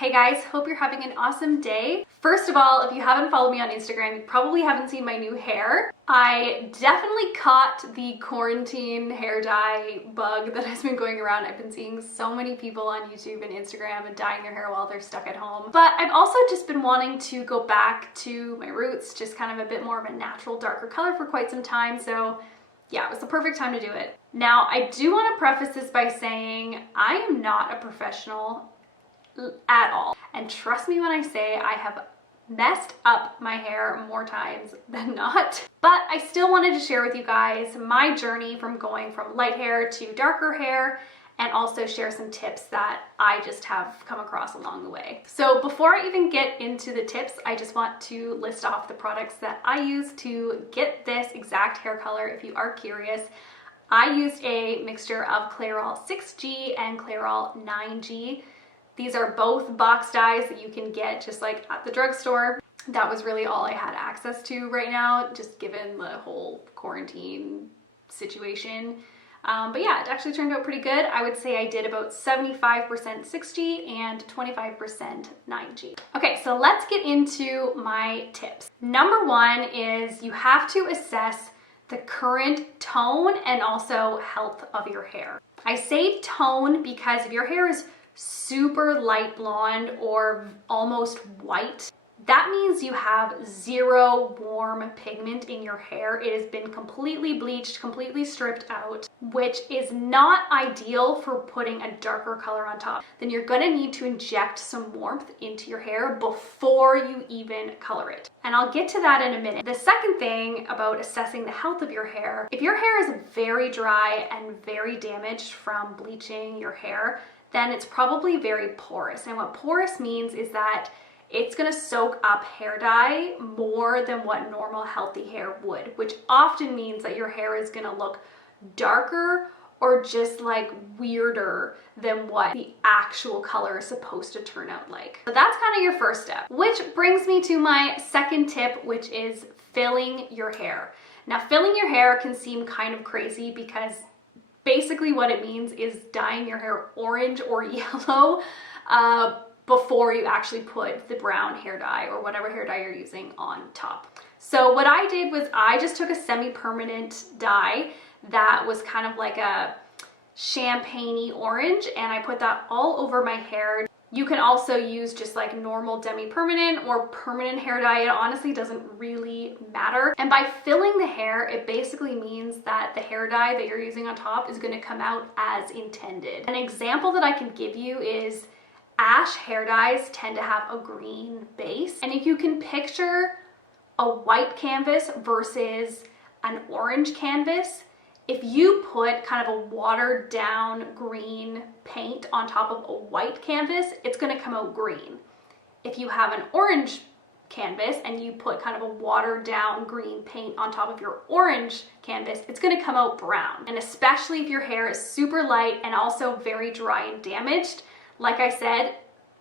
Hey guys, hope you're having an awesome day. First of all, if you haven't followed me on Instagram, you probably haven't seen my new hair. I definitely caught the quarantine hair dye bug that has been going around. I've been seeing so many people on YouTube and Instagram and dyeing their hair while they're stuck at home. But I've also just been wanting to go back to my roots, just kind of a bit more of a natural, darker color for quite some time. So yeah, it was the perfect time to do it. Now, I do want to preface this by saying I am not a professional at all. And trust me when I say I have messed up my hair more times than not. But I still wanted to share with you guys my journey from going from light hair to darker hair, and also share some tips that I just have come across along the way. So before I even get into the tips, I just want to list off the products that I use to get this exact hair color if you are curious. I used a mixture of clairol 6G and clairol 9G. These are both box dyes that you can get just like at the drugstore. That was really all I had access to right now, just given the whole quarantine situation. But yeah, it actually turned out pretty good. I would say I did about 75% 6G and 25% 9G. Okay, so let's get into my tips. Number one is you have to assess the current tone and also health of your hair. I say tone because if your hair is super light blonde or almost white, that means you have zero warm pigment in your hair. It has been completely bleached, completely stripped out, which is not ideal for putting a darker color on top. Then you're gonna need to inject some warmth into your hair before you even color it. And I'll get to that in a minute. The second thing about assessing the health of your hair, if your hair is very dry and very damaged from bleaching your hair, then it's probably very porous. And what porous means is that it's gonna soak up hair dye more than what normal healthy hair would, which often means that your hair is gonna look darker or just like weirder than what the actual color is supposed to turn out like. So that's kind of your first step, which brings me to my second tip, which is filling your hair. Now, filling your hair can seem kind of crazy because basically what it means is dyeing your hair orange or yellow before you actually put the brown hair dye or whatever hair dye you're using on top. So what I did was I just took a semi-permanent dye that was kind of like a champagne-y orange, and I put that all over my hair. You can also use just like normal demi-permanent or permanent hair dye. It honestly doesn't really matter. And by filling the hair, it basically means that the hair dye that you're using on top is going to come out as intended. An example that I can give you is ash hair dyes tend to have a green base. And if you can picture a white canvas versus an orange canvas, if you put kind of a watered down green paint on top of a white canvas, it's gonna come out green. If you have an orange canvas and you put kind of a watered down green paint on top of your orange canvas, it's gonna come out brown. And especially if your hair is super light and also very dry and damaged, like I said,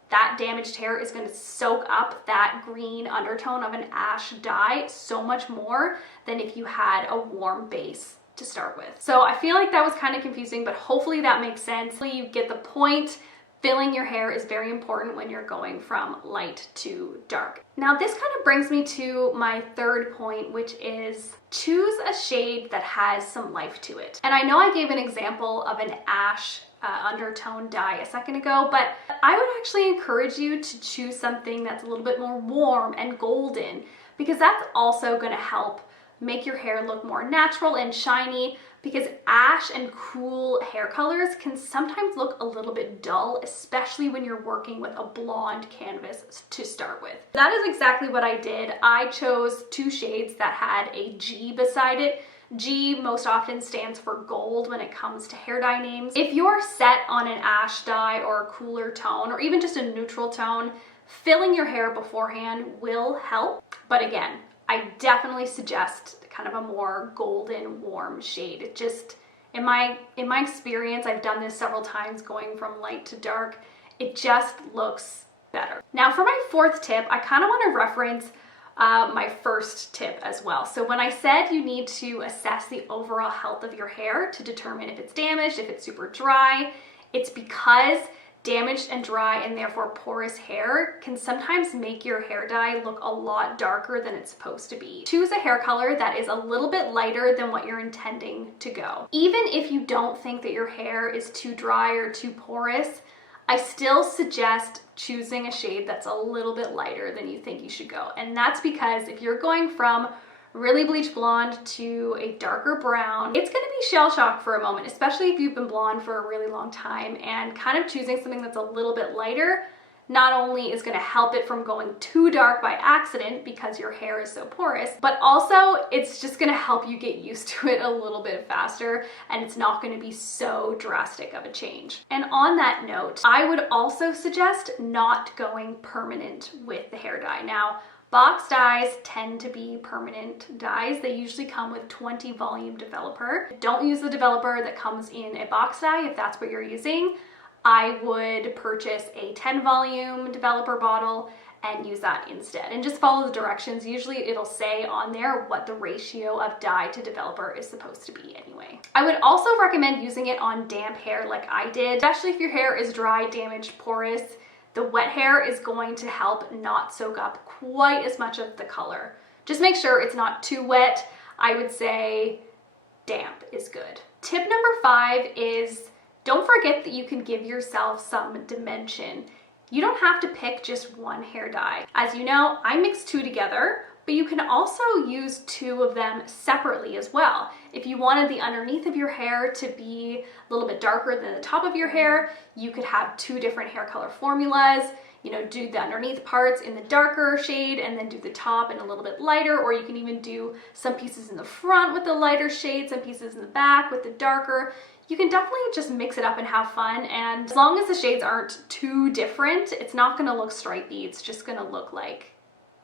that damaged hair is going to soak up that green undertone of an ash dye so much more than if you had a warm base to start with. So I feel like that was kind of confusing, but hopefully that makes sense. You get the point. Filling your hair is very important when you're going from light to dark. Now this kind of brings me to my third point, which is choose a shade that has some life to it. And I know I gave an example of an ash undertone dye a second ago, but I would actually encourage you to choose something that's a little bit more warm and golden, because that's also going to help make your hair look more natural and shiny, because ash and cool hair colors can sometimes look a little bit dull, especially when you're working with a blonde canvas to start with. That is exactly what I did. I chose two shades that had a G beside it. G most often stands for gold when it comes to hair dye names. If you're set on an ash dye or a cooler tone, or even just a neutral tone, filling your hair beforehand will help. But again, I definitely suggest kind of a more golden, warm shade. It just, in my experience, I've done this several times going from light to dark, it just looks better. Now for my fourth tip, I kind of want to reference my first tip as well. So when I said you need to assess the overall health of your hair to determine if it's damaged, if it's super dry, it's because damaged and dry and therefore porous hair can sometimes make your hair dye look a lot darker than it's supposed to be. Choose a hair color that is a little bit lighter than what you're intending to go. Even if you don't think that your hair is too dry or too porous, I still suggest choosing a shade that's a little bit lighter than you think you should go. And that's because if you're going from really bleach blonde to a darker brown, it's gonna be shell shock for a moment, especially if you've been blonde for a really long time, and kind of choosing something that's a little bit lighter not only is gonna help it from going too dark by accident because your hair is so porous, but also it's just gonna help you get used to it a little bit faster, and it's not gonna be so drastic of a change. And on that note, I would also suggest not going permanent with the hair dye. Now, box dyes tend to be permanent dyes. They usually come with 20 volume developer. Don't use the developer that comes in a box dye if that's what you're using. I would purchase a 10 volume developer bottle and use that instead, and just follow the directions. Usually it'll say on there what the ratio of dye to developer is supposed to be anyway. I would also recommend using it on damp hair like I did, especially if your hair is dry, damaged, porous. The wet hair is going to help not soak up quite as much of the color. Just make sure it's not too wet. I would say damp is good. Tip number 5 is don't forget that you can give yourself some dimension. You don't have to pick just one hair dye. As you know, I mix 2 together, but you can also use 2 of them separately as well. If you wanted the underneath of your hair to be a little bit darker than the top of your hair, you could have 2 different hair color formulas. You know, do the underneath parts in the darker shade and then do the top in a little bit lighter, or you can even do some pieces in the front with the lighter shade, some pieces in the back with the darker. You can definitely just mix it up and have fun, and as long as the shades aren't too different, it's not gonna look stripey, it's just gonna look like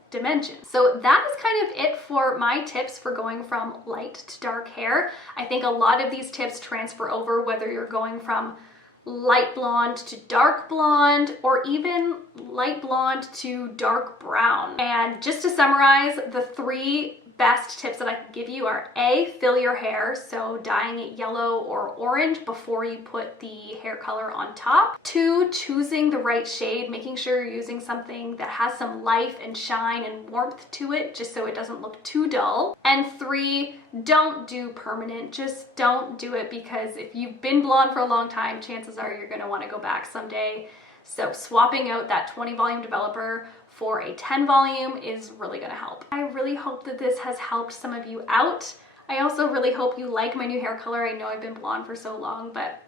dimension. So that is kind of it for my tips for going from light to dark hair. I think a lot of these tips transfer over whether you're going from light blonde to dark blonde, or even light blonde to dark brown. And just to summarize, the 3 best tips that I can give you are A, fill your hair, so dyeing it yellow or orange before you put the hair color on top. 2, choosing the right shade, making sure you're using something that has some life and shine and warmth to it, just so it doesn't look too dull. And 3, don't do permanent. Just don't do it, because if you've been blonde for a long time, chances are you're gonna wanna go back someday. So swapping out that 20 volume developer for a 10 volume is really gonna help. I really hope that this has helped some of you out. I also really hope you like my new hair color. I know I've been blonde for so long, but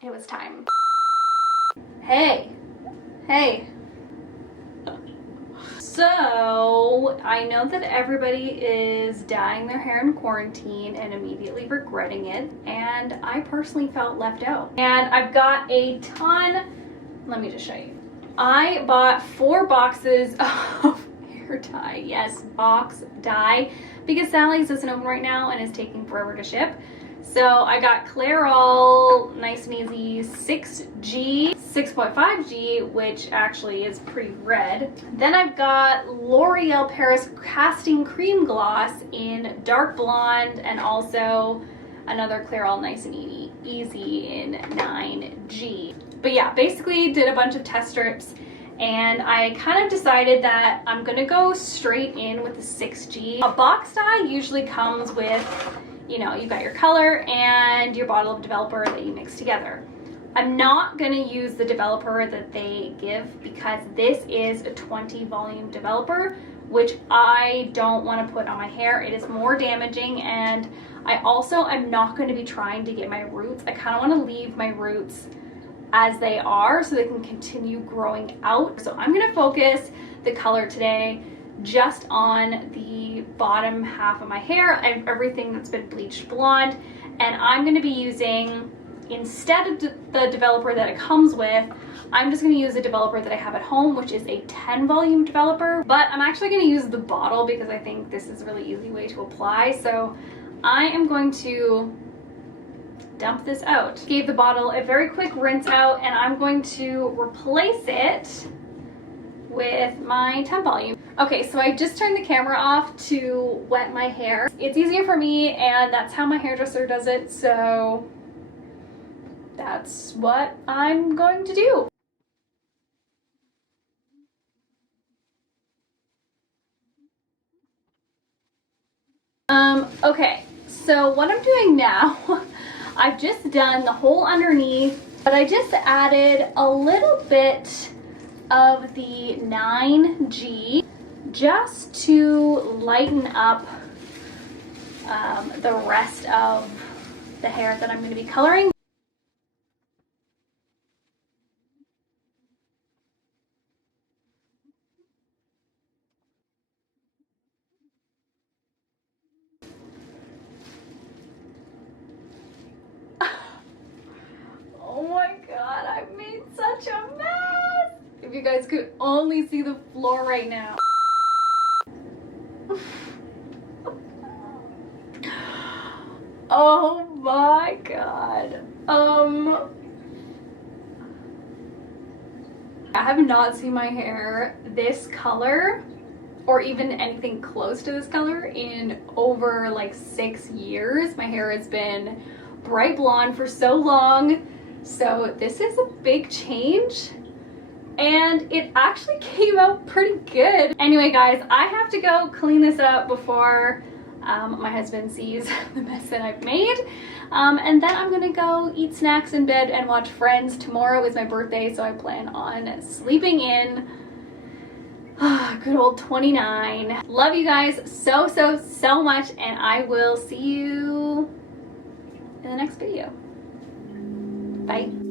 it was time. Hey. So, I know that everybody is dyeing their hair in quarantine and immediately regretting it, and I personally felt left out. And I've got a ton, let me just show you. I bought 4 boxes of hair dye. Yes, box dye, because Sally's isn't open right now and is taking forever to ship. So I got clairol, nice and easy, 6G, 6.5G, which actually is pretty red. Then I've got L'Oreal Paris Casting Cream Gloss in dark blonde, and also another clairol, nice and easy in 9G. But yeah, basically did a bunch of test strips, and I kind of decided that I'm gonna go straight in with the 6G. A box dye usually comes with, you know, you've got your color and your bottle of developer that you mix together. I'm not gonna use the developer that they give, because this is a 20 volume developer, which I don't want to put on my hair. It is more damaging, and I also am not going to be trying to get my roots. I kind of want to leave my roots as they are so they can continue growing out. So I'm going to focus the color today just on the bottom half of my hair and everything that's been bleached blonde, and I'm going to be using, instead of the developer that it comes with, I'm just going to use a developer that I have at home, which is a 10 volume developer, but I'm actually going to use the bottle because I think this is a really easy way to apply. So I am going to dump this out. Gave the bottle a very quick rinse out, and I'm going to replace it with my 10 volume. Okay, so I just turned the camera off to wet my hair. It's easier for me, and that's how my hairdresser does it, so that's what I'm going to do. Okay, so what I'm doing now, I've just done the whole underneath, but I just added a little bit of the 9G just to lighten up the rest of the hair that I'm going to be coloring. Oh my god, I've made such a mess! If you guys could only see the floor right now. Oh my god. I have not seen my hair this color or even anything close to this color in over like 6 years. My hair has been bright blonde for so long. So this is a big change and it actually came out pretty good. Anyway guys, I have to go clean this up before my husband sees the mess that I've made. And then I'm gonna go eat snacks in bed and watch Friends. Tomorrow is my birthday, so I plan on sleeping in. Good old 29. Love you guys so much, and I will see you in the next video. Bye.